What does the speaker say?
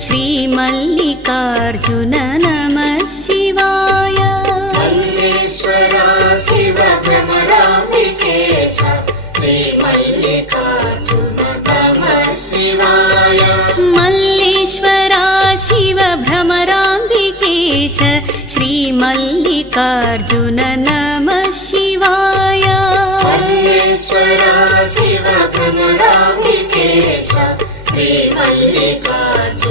श्रीमल्लिकार्जुन नमः शिवाय। मल्लेश्वरा शिव भ्रमराम्बिकेश श्रीमल्लिकार्जुन नमः शिवाय। मल्लेश्वरा शिव भ्रमराम्बिकेश श्रीमल्लिकार्जुन नमः शिवाय। मल्लेश्वरा शिव भ्रमराम्बिकेश श्रीमल्लिकार्जुन